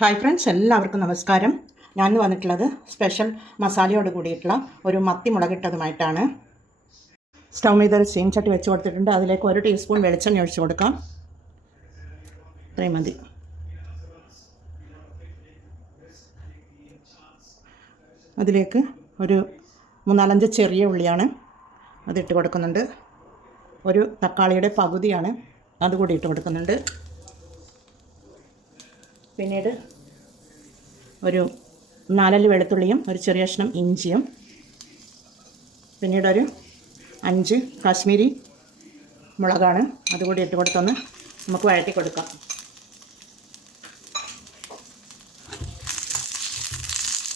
Hi friends, എല്ലാവർക്കും നമസ്കാരം. ഞാൻ വന്നിട്ടുള്ളത് സ്പെഷ്യൽ മസാലയോട് കൂടിയിട്ടുള്ള ഒരു മത്തി മുളകിട്ടതുമായിട്ടാണ്. സ്റ്റൗ മീത ഒരു സ്റ്റീം ചട്ടി വെച്ച് കൊടുത്തിട്ടുണ്ട്. അതിലേക്ക് 1 ടീസ്പൂൺ വെളിച്ചെണ്ണ ഒഴിച്ച് കൊടുക്കാം. ഇത്രയും മതി. അതിലേക്ക് ഒരു 3-4 ചെറിയ ഉള്ളിയാണ് അതിട്ട് കൊടുക്കുന്നുണ്ട്. ഒരു തക്കാളിയുടെ പകുതിയാണ് അതുകൂടി ഇട്ട് കൊടുക്കുന്നുണ്ട്. പിന്നീട് ഒരു 4 വെളുത്തുള്ളിയും ഒരു ചെറിയ കഷ്ണം ഇഞ്ചിയും, പിന്നീട് ഒരു 5 കാശ്മീരി മുളകാണ് അതുകൂടി ഇട്ട് കൊടുത്തൊന്ന് നമുക്ക് വഴറ്റി കൊടുക്കാം.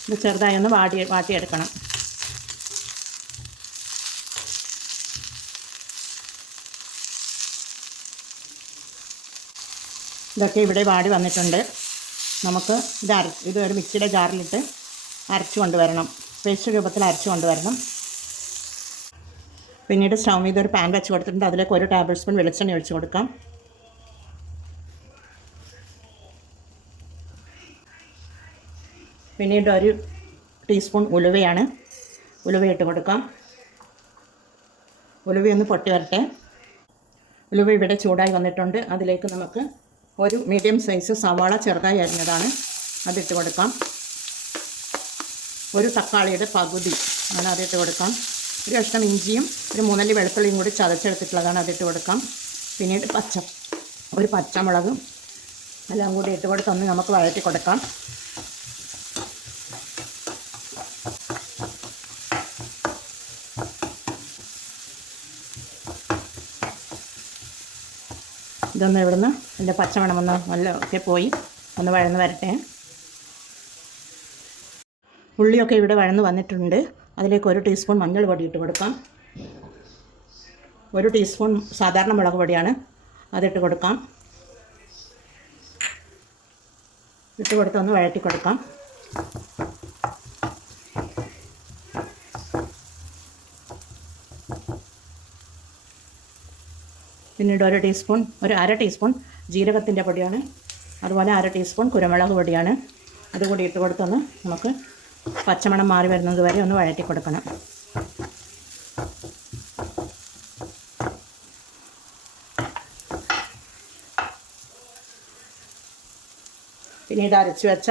ഇത് ചെറുതായി ഒന്ന് വാട്ടിയെടുക്കണം. ഇതൊക്കെ ഇവിടെ വാടി വന്നിട്ടുണ്ട്. നമുക്ക് ഇത് ഒരു മിക്സിയുടെ ജാറിലിട്ട് അരച്ചു കൊണ്ടുവരണം. പേസ്റ്റ് രൂപത്തിൽ അരച്ചു കൊണ്ടുവരണം. പിന്നീട് സ്റ്റൗ മീത ഒരു പാൻ വെച്ച് കൊടുത്തിട്ടുണ്ട്. അതിലേക്ക് 1 ടേബിൾ സ്പൂൺ വെളിച്ചെണ്ണ ഒഴിച്ച് കൊടുക്കാം. പിന്നീട് 1 ടീസ്പൂൺ ഉലുവയാണ്, ഉലുവ ഇട്ട് കൊടുക്കാം. ഉലുവയൊന്ന് പൊട്ടി വരട്ടെ. ഉലുവ ഇവിടെ ചൂടായി വന്നിട്ടുണ്ട്. അതിലേക്ക് നമുക്ക് ഒരു മീഡിയം സൈസ് സവാള ചെറുതായി അരിഞ്ഞതാണ് അതിട്ട് കൊടുക്കാം. ഒരു തക്കാളിയുടെ പകുതി ആണ് അതിട്ട് കൊടുക്കാം. ഒരു കഷ്ണം ഇഞ്ചിയും ഒരു 3 വെളുത്തുള്ളിയും കൂടി ചതച്ചെടുത്തിട്ടുള്ളതാണ് അതിട്ട് കൊടുക്കാം. പിന്നീട് ഒരു പച്ചമുളകും എല്ലാം കൂടി ഇട്ട് കൊടുത്തൊന്ന് നമുക്ക് വഴറ്റി കൊടുക്കാം. ഇതൊന്ന് ഇവിടുന്ന് ഇതിൻ്റെ പച്ചമണമൊന്ന് നല്ല ഒക്കെ പോയി ഒന്ന് വഴന്ന് വരട്ടെ. ഉള്ളിയൊക്കെ ഇവിടെ വഴന്ന് വന്നിട്ടുണ്ട്. അതിലേക്ക് 1 ടീസ്പൂൺ മഞ്ഞൾ പൊടി ഇട്ട് കൊടുക്കാം. 1 ടീസ്പൂൺ സാധാരണ മുളക് പൊടിയാണ് അതിട്ട് കൊടുക്കാം. ഇട്ട് കൊടുത്തൊന്ന് വഴറ്റി കൊടുക്കാം. പിന്നീട് ഒരു അര ടീസ്പൂൺ ജീരകത്തിൻ്റെ പൊടിയാണ്, അതുപോലെ 1/2 ടീസ്പൂൺ കുരുമുളക് പൊടിയാണ് അതുകൂടി ഇട്ട് കൊടുത്തൊന്ന് നമുക്ക് പച്ചമണം മാറി വരുന്നത് വരെ ഒന്ന് വഴറ്റി കൊടുക്കണം. പിന്നീട് അരച്ച് വെച്ച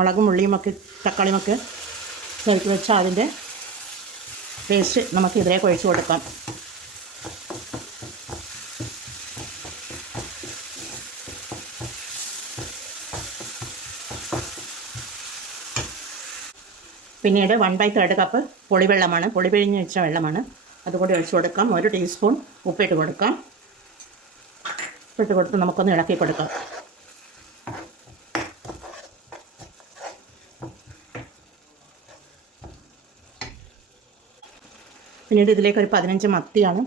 മുളകും ഉള്ളിയുമൊക്കെ തക്കാളിയുമൊക്കെ ചേർത്ത് വെച്ച അതിൻ്റെ പേസ്റ്റ് നമുക്ക് ഇതിലേക്ക് ഒഴിച്ച് കൊടുക്കാം. പിന്നീട് 1/3 കപ്പ് പുളിവെള്ളമാണ്, പുളി പിഴിഞ്ഞ് വെച്ച വെള്ളമാണ് അതുകൂടി ഒഴിച്ച് കൊടുക്കാം. 1 ടീസ്പൂൺ ഉപ്പിട്ട് കൊടുക്കാം. ഉപ്പിട്ട് കൊടുത്ത് നമുക്കൊന്ന് ഇളക്കി കൊടുക്കാം. പിന്നീട് ഇതിലേക്ക് ഒരു 15 മത്തിയാണ്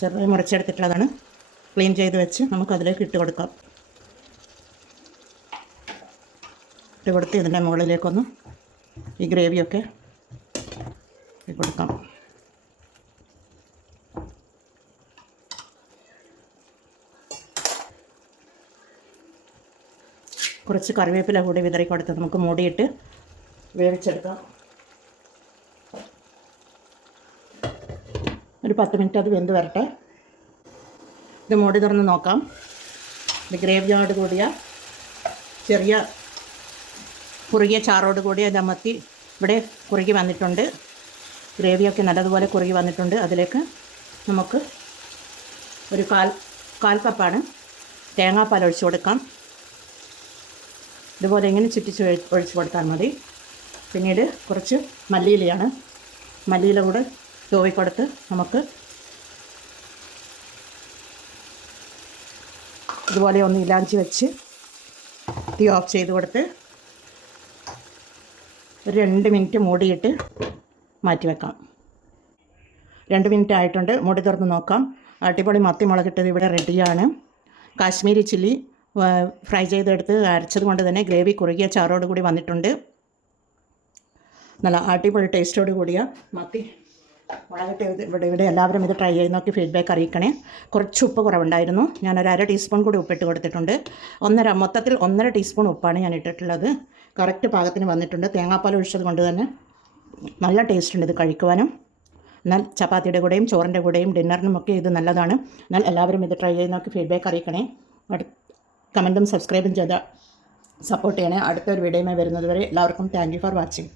ചെറുതായി മുറിച്ചെടുത്തിട്ടുള്ളതാണ്, ക്ലീൻ ചെയ്ത് വെച്ച് നമുക്കതിലേക്ക് ഇട്ട് കൊടുക്കാം. ഇട്ട് കൊടുത്ത് ഇതിൻ്റെ മുകളിലേക്കൊന്ന് ഈ ഗ്രേവിയൊക്കെ ഇട്ട് കൊടുക്കാം. കുറച്ച് കറിവേപ്പില കൂടി വിതറി കൊടുത്ത് നമുക്ക് മൂടിയിട്ട് വേവിച്ചെടുക്കാം. ഒരു 10 മിനിറ്റ് അത് വെന്ത് വരട്ടെ. ഇത് മൂടി തുറന്ന് നോക്കാം. ഇത് ഗ്രേവിയോട് കൂടിയ ചെറിയ കുറുകിയ ചാറോട് കൂടിയ മത്തി ഇവിടെ കുറുകി വന്നിട്ടുണ്ട്. ഗ്രേവിയൊക്കെ നല്ലതുപോലെ കുറുകി വന്നിട്ടുണ്ട്. അതിലേക്ക് നമുക്ക് ഒരു കാൽ കപ്പാണ് തേങ്ങാപ്പാൽ ഒഴിച്ച് കൊടുക്കാം. ഇതുപോലെ ഇങ്ങനെ ചുറ്റിച്ച് ഒഴിച്ച് കൊടുത്താൽ മതി. പിന്നീട് കുറച്ച് മല്ലിയിലയാണ്, മല്ലിയില കൂടെ തൂവി കൊടുത്ത് നമുക്ക് ഇതുപോലെ ഒന്ന് ഇലാഞ്ചി വെച്ച് തീ ഓഫ് ചെയ്ത് കൊടുത്ത് ഒരു 2 മിനിറ്റ് മൂടിയിട്ട് മാറ്റി വെക്കാം. 2 മിനിറ്റ് ആയിട്ടുണ്ട്. മൂടി തുറന്ന് നോക്കാം. അടിപൊളി മത്തി മുളകിട്ടത് ഇവിടെ റെഡിയാണ്. കാശ്മീരി ചില്ലി ഫ്രൈ ചെയ്തെടുത്ത് അരച്ചത് കൊണ്ട് തന്നെ ഗ്രേവി കുറുകിയ ചാറോട് കൂടി വന്നിട്ടുണ്ട്. നല്ല അടിപൊളി ടേസ്റ്റോട് കൂടിയ മത്തി മുളകിട്ട് ഇവിടെ എല്ലാവരും ഇത് ട്രൈ ചെയ്ത് നോക്കി ഫീഡ്ബാക്ക് അറിയിക്കണേ. കുറച്ച് ഉപ്പ് കുറവുണ്ടായിരുന്നു. ഞാനൊരു 1/2 ടീസ്പൂൺ കൂടി ഉപ്പിട്ട് കൊടുത്തിട്ടുണ്ട്. മൊത്തത്തിൽ 1.5 ടീസ്പൂൺ ഉപ്പാണ് ഞാൻ ഇട്ടിട്ടുള്ളത്. കറക്റ്റ് പാകത്തിന് വന്നിട്ടുണ്ട്. തേങ്ങാപ്പാൽ ഒഴിച്ചത് കൊണ്ട് തന്നെ നല്ല ടേസ്റ്റ് ഉണ്ട് ഇത് കഴിക്കുവാനും. എന്നാൽ ചപ്പാത്തിയുടെ കൂടെയും ചോറിൻ്റെ കൂടെയും ഡിന്നറിനുമൊക്കെ ഇത് നല്ലതാണ്. എന്നാൽ എല്ലാവരും ഇത് ട്രൈ ചെയ്ത് നോക്കി ഫീഡ്ബാക്ക് അറിയിക്കണേ. കമൻറ്റും സബ്സ്ക്രൈബും ചെയ്ത് സപ്പോർട്ട് ചെയ്യണേ. അടുത്തൊരു വീഡിയോയുമായി വരുന്നത് വരെ എല്ലാവർക്കും താങ്ക് യു ഫോർ വാച്ചിങ്.